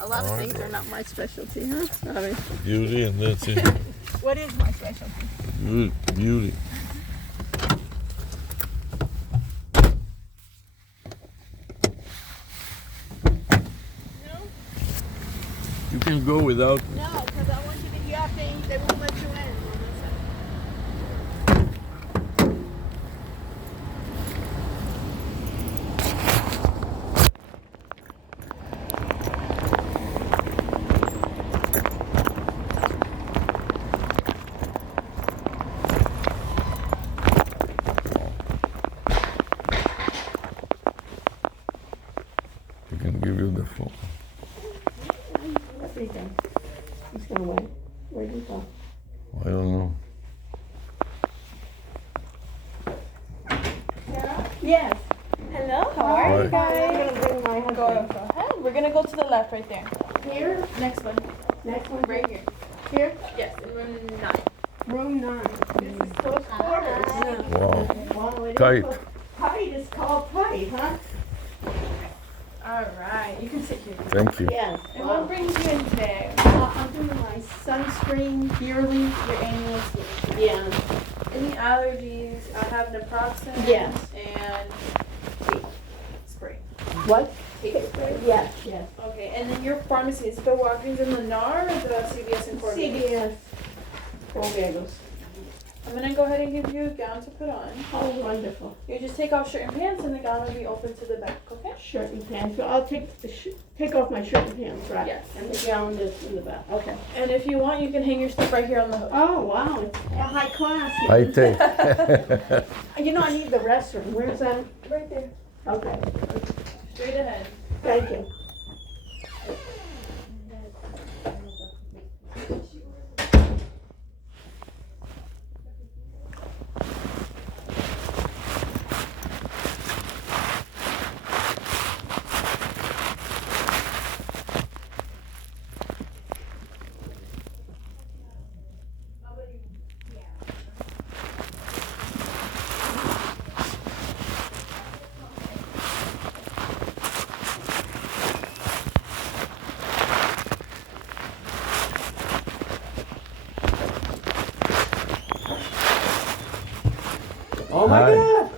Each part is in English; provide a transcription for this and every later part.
A lot of things are not my specialty, huh? Sorry. Beauty, and that's it. What is my specialty? Beauty. No? You can go without. No, because I want you to hear things they won't let you in. You can give you the phone. Everything. He's going away. Where'd he go? I don't know. Yes. Hello, how are Hi. you guys? I'm going to bring my Go husband. ahead. We're gonna go to the left right there. Here? Next one. Next one? Right here. Here? Yes, in room 9. Room 9. This is close quarters. Wow. Wow, it is Tight. close. Tight is called tight, huh? Alright, you can sit here. Thank you. Yes. And what brings you in today? I'm doing my sunscreen yearly. Your annual sleep. Yeah. Any allergies? I have naproxen. Yes. And tape spray. What? Tape spray. Yes, yes. Okay, and then your pharmacy, is it the Walgreens in Lennar or the CVS in Corvallis? CVS. Corvallis. I'm gonna go ahead and give you a gown to put on. Oh, wonderful. You just take off shirt and pants and the gown will be open to the back, okay? Shirt and pants. Well, I'll take take off my shirt and pants, right? Yes. And the gown is in the back. Okay. And if you want, you can hang your stuff right here on the hook. Oh, wow. It's high class. I take. You know, I need the restroom. Where's that? Right there. Okay. Straight ahead. Thank you. Oh my Hi. God!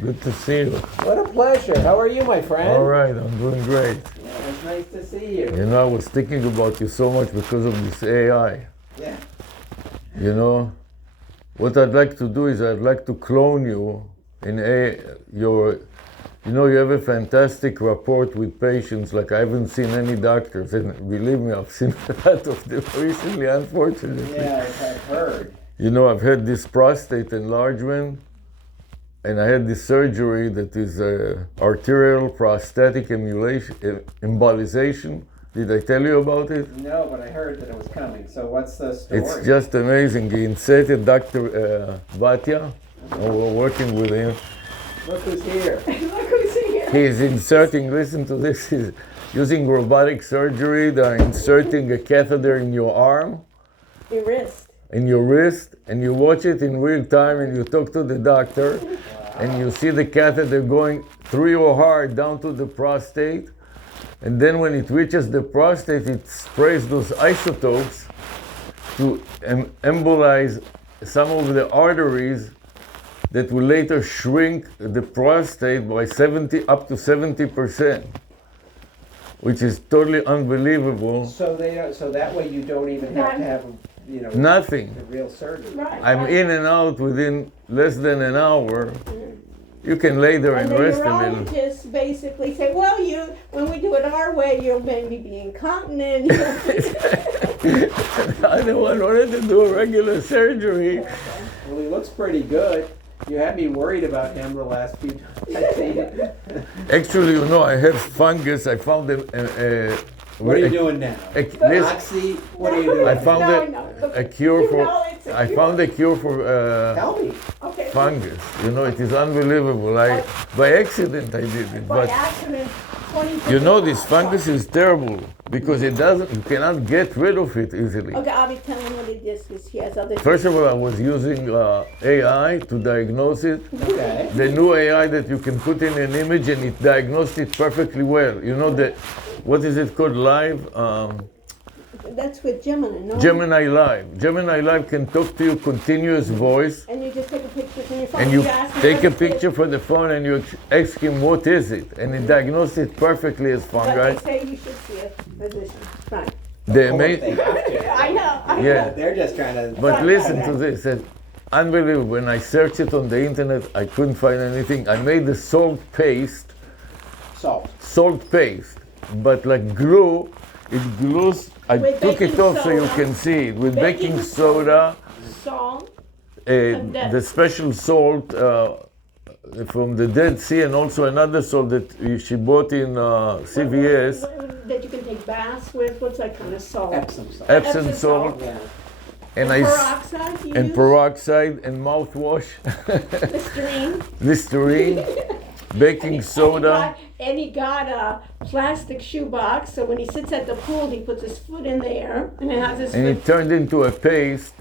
Good to see you. What a pleasure. How are you, my friend? All right, I'm doing great. Yeah, it's nice to see you. You know, I was thinking about you so much because of this AI. Yeah. You know, what I'd like to do is I'd like to clone you in your. You know, you have a fantastic rapport with patients. Like I haven't seen any doctors, and believe me, I've seen a lot of them recently, unfortunately. Yeah, I've heard. You know, I've had this prostate enlargement, and I had this surgery that is arterial prostatic embolization. Did I tell you about it? No, but I heard that it was coming. So what's the story? It's just amazing. He inserted Dr. Batya, and we're working with him. Look who's here. Look who's here. He's inserting, listen to this, he's using robotic surgery. They're inserting a catheter in your arm, Your wrist. in your wrist, and you watch it in real time and you talk to the doctor, and you see the catheter going through your heart down to the prostate. And then when it reaches the prostate, it sprays those isotopes to embolize some of the arteries that will later shrink the prostate by up to 70%, which is totally unbelievable. So so that way you don't even have to have, you know, Nothing. the real surgery. Right. I'm in and out within less than an hour. You can lay there And and the rest a little. urologists basically say, well, when we do it our way, you'll maybe be incontinent. I don't want to do a regular surgery. Well, he looks pretty good. You had me worried about him the last few times I've seen it. Actually, you know, I have fungus. I found What are you doing now? This, Oxy? What are you doing? I found a cure You for. know it's a I cure. found a cure for Tell me. Okay. fungus. You know, it is unbelievable. By accident I did it, By but accident, 20%. you know, this fungus is terrible because you cannot get rid of it easily. Okay, I'll be telling what it is because he has other. First of all, I was using AI to diagnose it. Okay. The new AI that you can put in an image and it diagnosed it perfectly well. You know, what is it called, live? That's with Gemini, no? Gemini Live. Gemini Live can talk to you continuous voice, And you just take a picture from your phone. and you ask him take a what it is. picture for the phone and you ask him what is it, and it diagnoses it perfectly as But fungi. they say you should see a physician. Right. The Of course they ama- have to. I know. Yeah. They're just trying to. But listen to this, it's unbelievable. When I searched it on the internet, I couldn't find anything. I made the salt paste, but like glue, it glues. I With took it baking off so you soda. can see it. With baking Baking soda, Salt. that. the special salt from the Dead Sea, and also another salt that she bought in CVS, That you can take baths with. What's that kind of salt? Epsom salt. Epsom Epsom salt, salt. Yeah. and Peroxide you and use? peroxide and mouthwash, Listerine. Listerine, baking soda. And he got a plastic shoebox, so when he sits at the pool, he puts his foot in there, and it has his And foot. it turned into a paste.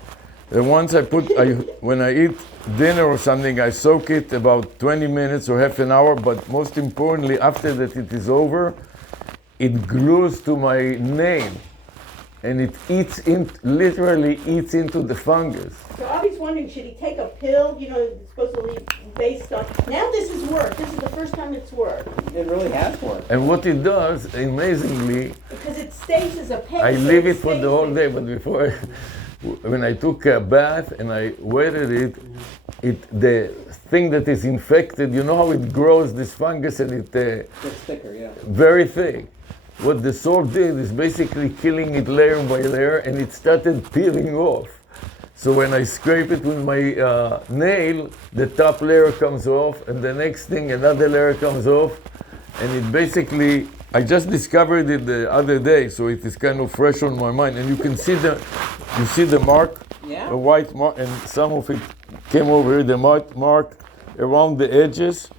And once when I eat dinner or something, I soak it about 20 minutes or half an hour. But most importantly, after that it is over, it glues to my nail, and it literally eats into the fungus. So I was wondering, should he take a pill? You know, it's supposedly based on. Now this has worked. This is the first time it's worked It really has worked. And what it does, amazingly, because it stays as a paste. I so leave it for stays the whole there. day. But before, when I took a bath and I wetted the thing that is infected, you know how it grows, this fungus, and it It's thicker, yeah. very thick. What the salt did is basically killing it layer by layer, and it started peeling off. So when I scrape it with my nail, the top layer comes off, and the next thing, another layer comes off, and it basically, I just discovered it the other day, so it is kind of fresh on my mind. And you can see the mark, Yeah. a white mark, and some of it came over here, the mark around the edges.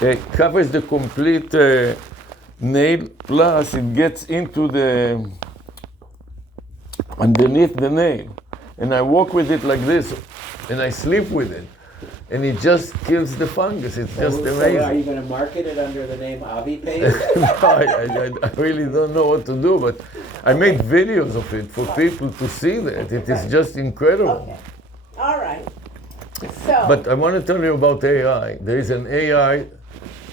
It covers the complete nail, plus it gets into the underneath the nail, and I walk with it like this, and I sleep with it, and it just kills the fungus. It's just So are amazing. you going to market it under the name Avi Paste? I really don't know what to do, but I made videos of it for people to see that. It is just incredible. Okay. All right. So. But I want to tell you about AI. There is an AI.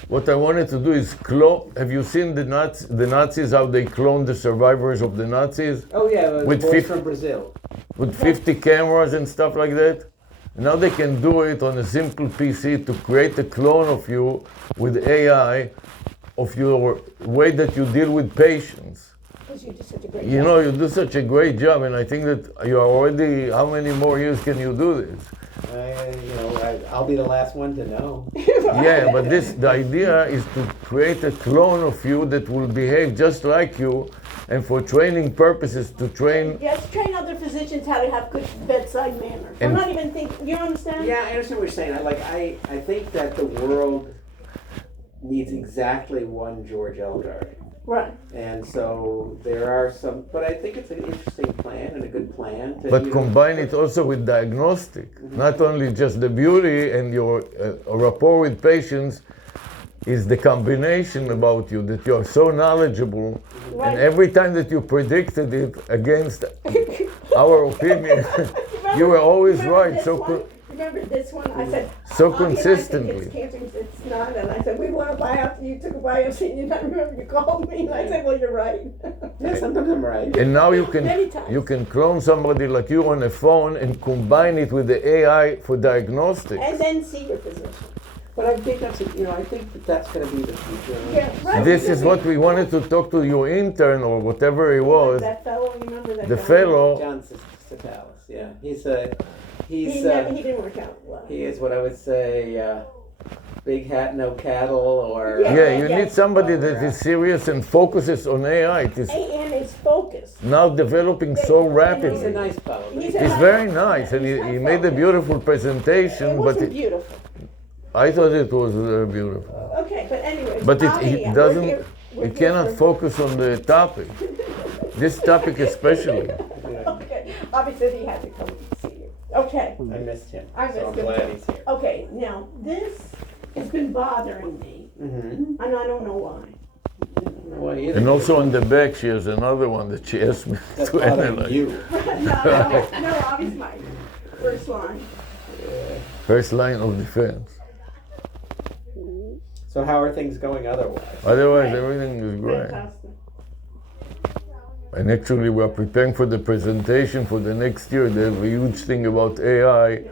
What I wanted to do is clone. Have you seen the Nazis, how they cloned the survivors of the Nazis? Oh yeah, the With boys 50 from Brazil. With 50 cameras and stuff like that? Now they can do it on a simple PC to create a clone of you with AI, of your way that you deal with patients. Because you do such a great You job. know, you do such a great job, and I think that you are already, how many more years can you do this? I'll be the last one to know. Yeah, but the idea is to create a clone of you that will behave just like you, and for training purposes to train. Yes, train other physicians how to have good bedside manner. I'm And- not even thinking, you understand? Yeah, I understand what you're saying. I think that the world needs exactly one George Elgard. Right. And so there are some, but I think it's an interesting plan and a good plan. But combine it also with diagnostic, not only just the beauty and your rapport with patients, is the combination about you, that you are so knowledgeable, Right. and every time that you predicted it against our opinion, you were always Remember right. this So one? Remember this one? I said, So "Avi and I think consistently. it's cancer, it's not." And I said, "We want a biopsy." You took a biopsy, and you don't remember you called me. And I said, "Well, you're right." Yeah, sometimes I'm right. And now Many times. you can clone somebody like you on a phone and combine it with the AI for diagnostics. And then see your physician. But I think I think that's going to be the future. Yeah, right. This is what we wanted to talk to your intern or whatever it was. That fellow, remember that The guy? fellow, John Satalis, yeah. He didn't work out well. he is what I would say, big hat, no cattle, or yeah, you Yeah. need somebody that is serious and focuses on AI. It is And is focused. now developing so he's a rapidly. nice fellow. He's It's very nice, and he made a beautiful It presentation, but wasn't beautiful. I thought it was beautiful. Okay, but anyway. But it doesn't, We're it here cannot for- focus on the topic. This topic especially. Okay, Bobby said he had to come see you. Okay, I missed him. I so missed I'm him glad too. he's here. okay, now this has been bothering me, Mm-hmm. and I don't know why. Well, you And also on the back, she has another one that she asked me that's to bothering analyze. you. No, obviously my first line. First line of defense. So how are things going otherwise? Otherwise, Great. everything is great. Fantastic. And actually, we are preparing for the presentation for the next year. They have a huge thing about AI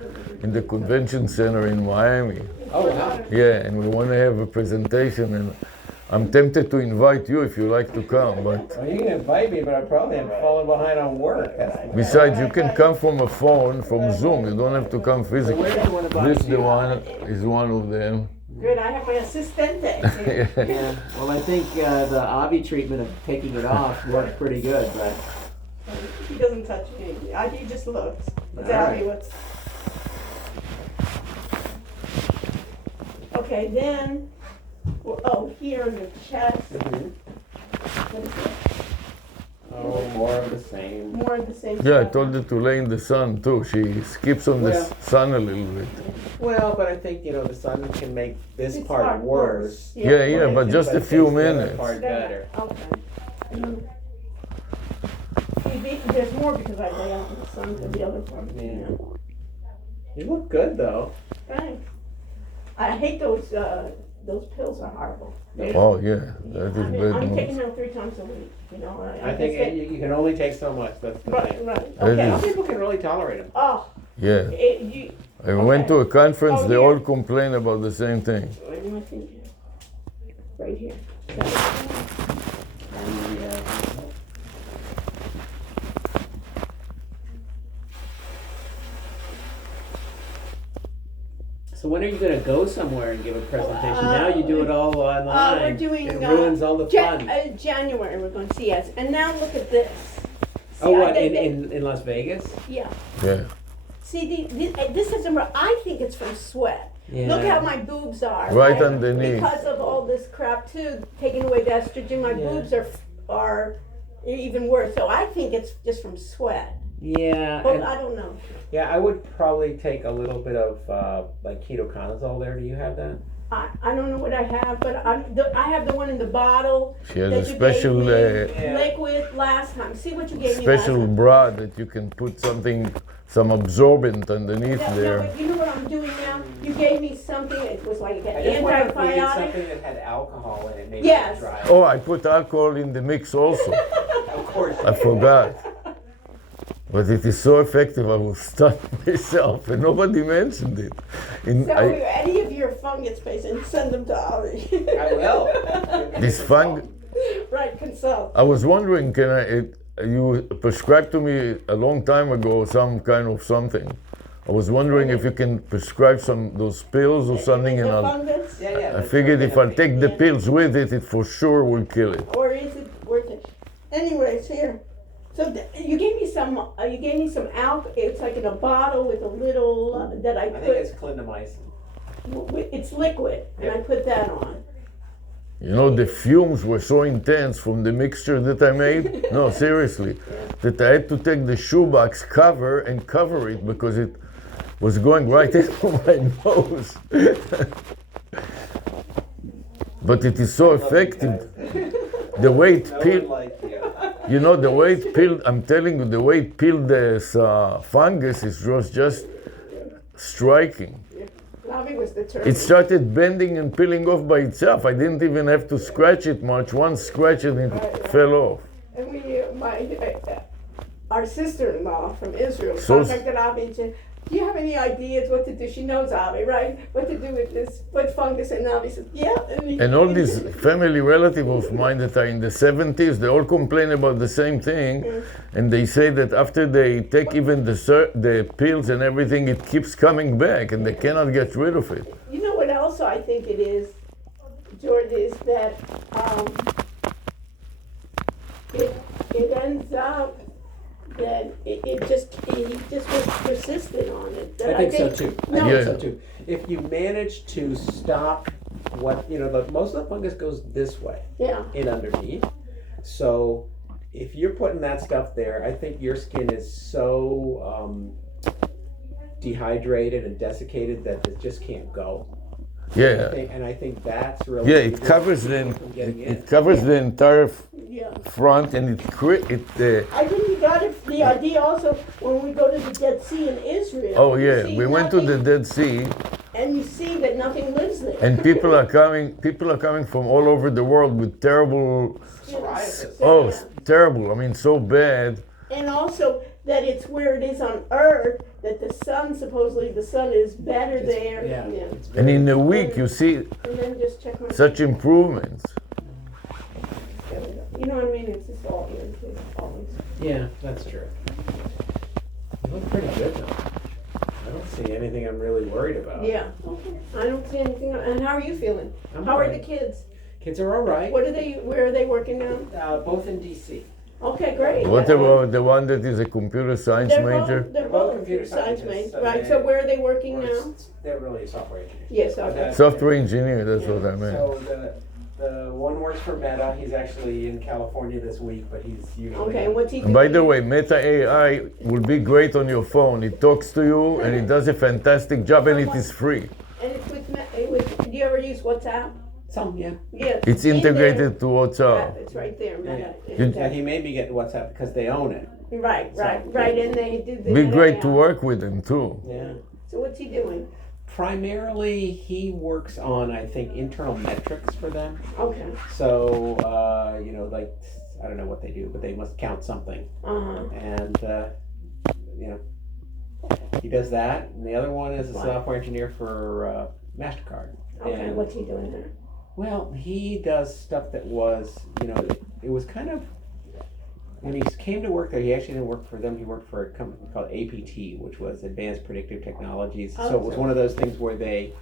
in the convention center in Miami. Oh, wow. Yeah, and we want to have a presentation, and I'm tempted to invite you if you like to come. But Well, you can invite me, but I probably am falling behind on work. besides, you can come from a phone, from Zoom. You don't have to come So where physically. do you want to buy This the one is one of them. Good, I have my assistant here. Yeah, well, I think the Avi treatment of taking it off worked pretty good, but He doesn't touch me. He just looks. It's All Abby right. what's. Okay, then, oh, here on the chest, what is it? oh, more of the same. More of the same Yeah, I stuff. told her to lay in the sun too. She skips on the Well- sun a little bit. Well, but I think, the sun can make this This part worse. Yeah, but but it just a makes few the other minutes. part better. Okay. See, there's more because I lay out in the sun than the other part. Yeah. You look good, though. Thanks. I hate those pills are horrible. Oh yeah, that is I'm bad taking news. them 3 times a week, I think you can only take so much, that's the Right, thing. right, That okay. is- Some people can really tolerate them. Oh, Yeah, you, I went to a conference. Oh, They yeah. all complain about the same thing. where am I thinking? Right here. So when are you gonna go somewhere and give a presentation? Now you do it all online. We're doing, It ruins all the fun. January, we're going to see, yes, and now look at this. Oh, See, what, they- in Las Vegas? Yeah, Yeah, see, this isn't, I think it's from sweat. Look Yeah. how my boobs are. right underneath. Because of all this crap too, taking away the estrogen, my Yeah. boobs are even worse, so I think it's just from sweat, Yeah, but and, I don't know. yeah, I would probably take a little bit of like ketoconazole there. Do you have that? I don't know what I have, but I have the one in the bottle. She has that a you gave special me Yeah. liquid last time. See what you gave me last special time. bra that you can put some absorbent underneath No, there. but you know what I'm doing now? You gave me something, it was like an I just wonder if we did antibiotic. something that had alcohol in it, maybe Yes. dry. Oh, I put alcohol in the mix also. Of course. I forgot. But it is so effective, I was stunned myself, and nobody mentioned it. So any of your fungus patients, send them to Ari. I will. This fung, Right, consult. I was wondering, you prescribed to me a long time ago some kind of something. I was wondering if you can prescribe those pills or something, and The I'll, fungus? Yeah. I figured if I take the pills with it, it for sure will kill it. Or is it worth it? Anyways, here. So you gave me some alcohol. It's like in a bottle with a little that I I put. think it's clindamycin. It's liquid, and I put that on. You know, the fumes were so intense from the mixture that I made. No, seriously, that I had to take the shoebox cover and cover it because it was going right into my nose. But it is so effective. The way it peeled, you know, the way it peeled, I'm telling you, the way it peeled this fungus was just striking. Bobby was determined. It started bending and peeling off by itself. I didn't even have to scratch it much. One scratch and it fell off. And our sister-in-law from Israel So- contacted Avi and said, "Do you have any ideas what to do?" She knows Avi, right? What to do with this? What fungus? And Avi said, "Yeah." And all these family relatives of mine that are in the 70s, they all complain about the same thing. And they say that after they take even the pills and everything, it keeps coming back and they cannot get rid of it. You know what else I think it is, George, is that it ends up that he just was persistent on it. That I think so too. No, I Yeah. think so too. If you manage to stop most of the fungus goes this way, yeah. in underneath. So if you're putting that stuff there, I think your skin is so dehydrated and desiccated that it just can't go. Yeah. And I think that's really. Yeah, it covers it covers the entire Yeah. front, and I think we got the idea also when we go to the Dead Sea in Israel. oh you yeah, see we went to the nothing, Dead Sea, and you see that nothing lives there. and people are coming from all over the world with terrible, Psoriasis. oh, terrible. I mean, so bad. And also that it's where it is on Earth, that the sun, supposedly the sun is better there. Yeah. It's And very- in a week, you see And then just check my. such improvements. You know what I mean? It's just all irritating, always. Yeah, that's true. You look pretty good though. I don't see anything I'm really worried about. Yeah. I don't see anything. And how are you feeling? I'm How are the fine. kids? Kids are all right. Where are they working now? Both in DC. Okay, great. What about the one that is a computer science major? They're both computer science majors. so Right, they- so where are they working now? They're really software engineers. Yes, But okay. that- Software engineer, that's what I meant. So the one works for Meta. He's actually in California this week, but he's usually. Okay, and what's he And doing? by the way, Meta AI will be great on your phone. It talks to you and it does a fantastic job, and it is free. And it's do you ever use WhatsApp? Some, yeah. Yes. It's in there. integrated to Yeah, WhatsApp. it's right there, Meta. Yeah, he made me get WhatsApp because they own it. Right, and they do the. Be great to AI. work with them too. Yeah. So what's he doing? Primarily, he works on, I think, internal metrics for them. Okay. So, like, I don't know what they do, but they must count something. Uh-huh. And, he does that. And the other one is a Wow. software engineer for MasterCard. Okay, And, what's he doing there? well, he does stuff that was, it was kind of, when he came to work there, he actually didn't work for them. He worked for a company called APT, which was Advanced Predictive Technologies. So it was one of those things where they,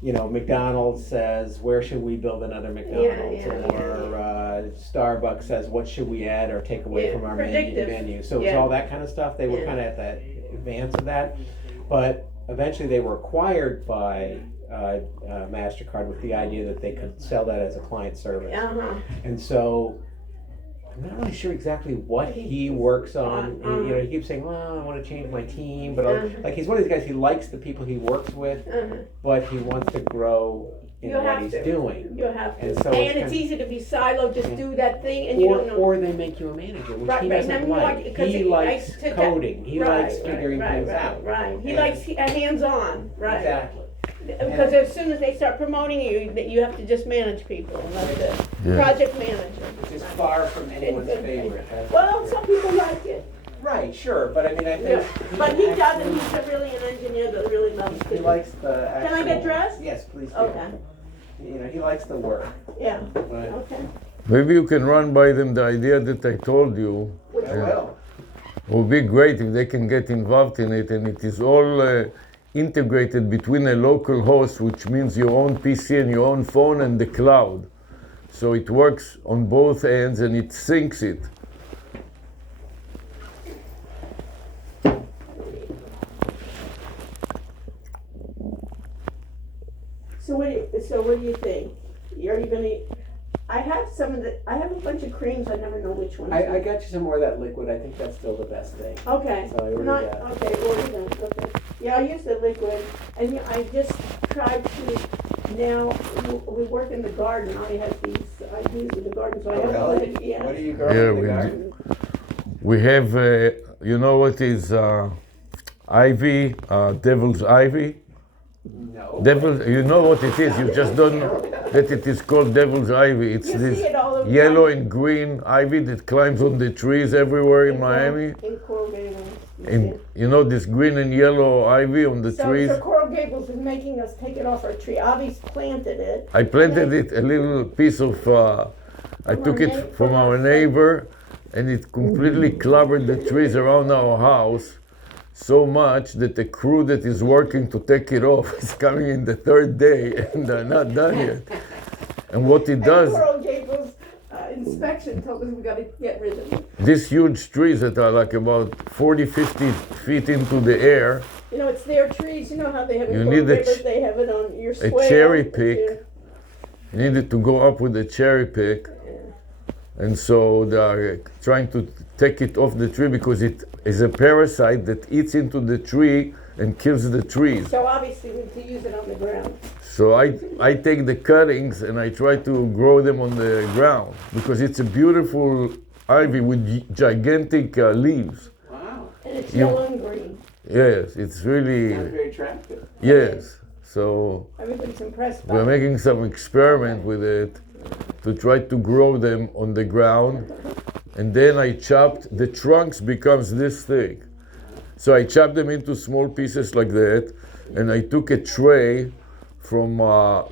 McDonald's says, where should we build another McDonald's? Or Starbucks says, what should we add or take away Yeah, from our predictive. menu? So it was Yeah. all that kind of stuff. They were kind of at the advance of that. But eventually they were acquired by MasterCard with the idea that they could sell that as a client service. Uh-huh. And so I'm not really sure exactly what he works on. He keeps saying, well, I want to change my team. But like he's one of these guys, he likes the people he works with, but he wants to grow in You what have he's to. doing. You have to. And so And it's it's easy to be siloed, just do that thing and you don't know. Or they make you a manager, which Right, he right, doesn't and I'm like. like- because He he likes likes to- coding. He likes figuring things out. Right. He Yeah. likes hands-on, right. Exactly. Because as soon as they start promoting you, that you have to just manage people, and that's it. Yeah. Project manager. Which is far from anyone's favorite. Well, some people like it. Right, sure, but I mean, I Yeah. think. But he doesn't, he's really an engineer that really loves He to. likes the Can I get actual- dressed? Yes, please do. Okay, He likes the work, yeah, but okay. Maybe you can run by them the idea that I told you. Which I one? will. It would be great if they can get involved in it, and it is all integrated between a local host, which means your own PC and your own phone and the cloud. So it works on both ends and it syncs it. So what do you think? Are you gonna, I have a bunch of creams, I never know which ones. I got you some more of that liquid. I think that's still the best thing. Okay. So I ordered Not, that. okay, ordered that, okay. Yeah, I use the liquid, and I just tried to, now, we work in the garden, I have these, I use in the garden, so I have. Yeah. What are you growing Yeah, in the we garden? We have, you know what is ivy, devil's ivy? No. You know what it is, you just don't know that it is called devil's ivy. It's You this see it all over yellow town. and green ivy that climbs on the trees everywhere in Miami. In Coral Gables. And you know this green and yellow ivy on the trees? So Coral Gables is making us take it off our tree, Avi's planted it. I planted it, a little piece of, I took it from our neighbor, and it completely covered the trees around our house so much that the crew that is working to take it off is coming in the third day and they're not done yet. And what it And does, Coral Gables inspection told us we gotta get rid of it. these huge trees that are like about 40, 50 feet into the air, You know, it's their trees, you know how they have You in Coral need a Gables, they have it on your a swale. cherry it's pick. your- you needed to go up with a cherry pick. And so they're trying to take it off the tree because it is a parasite that eats into the tree and kills the trees. So obviously we could use it on the ground. So I take the cuttings and I try to grow them on the ground because it's a beautiful ivy with gigantic leaves. Wow. And it's You- yellow and green. Yes, it's really, Sounds very attractive. yes. So Everybody's impressed by we're it. making some experiment with it to try to grow them on the ground. And then I chopped, the trunks becomes this thick. So I chopped them into small pieces like that. And I took a tray from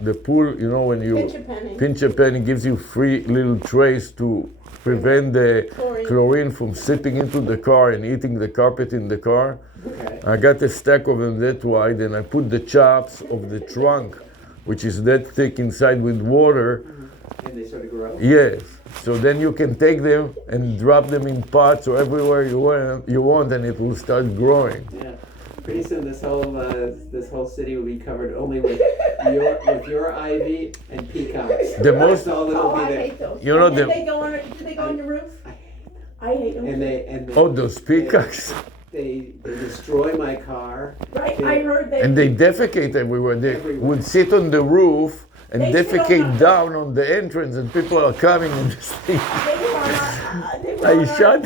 the pool, you know, when you Pinch a penny. pinch a penny, gives you free little trays to prevent the chlorine from seeping into the car and eating the carpet in the car. Okay. I got a stack of them that wide, and I put the chops of the trunk, which is that thick inside with water. And they sort of grow. Yes. So then you can take them and drop them in pots or everywhere you want, and it will start growing. Yeah. Pretty soon this whole city will be covered only with your ivy and peacocks. The most- That's all that'll Oh, be I there. hate those. You know And then the- they go on, do they go on the roof? I hate them. And Oh, those peacocks. they destroy my car. Right, I heard they. And they defecate everywhere. They Everywhere. would sit on the roof and They sit on defecate the- down on the entrance, and people are coming and just They were on our, they were I on our- shot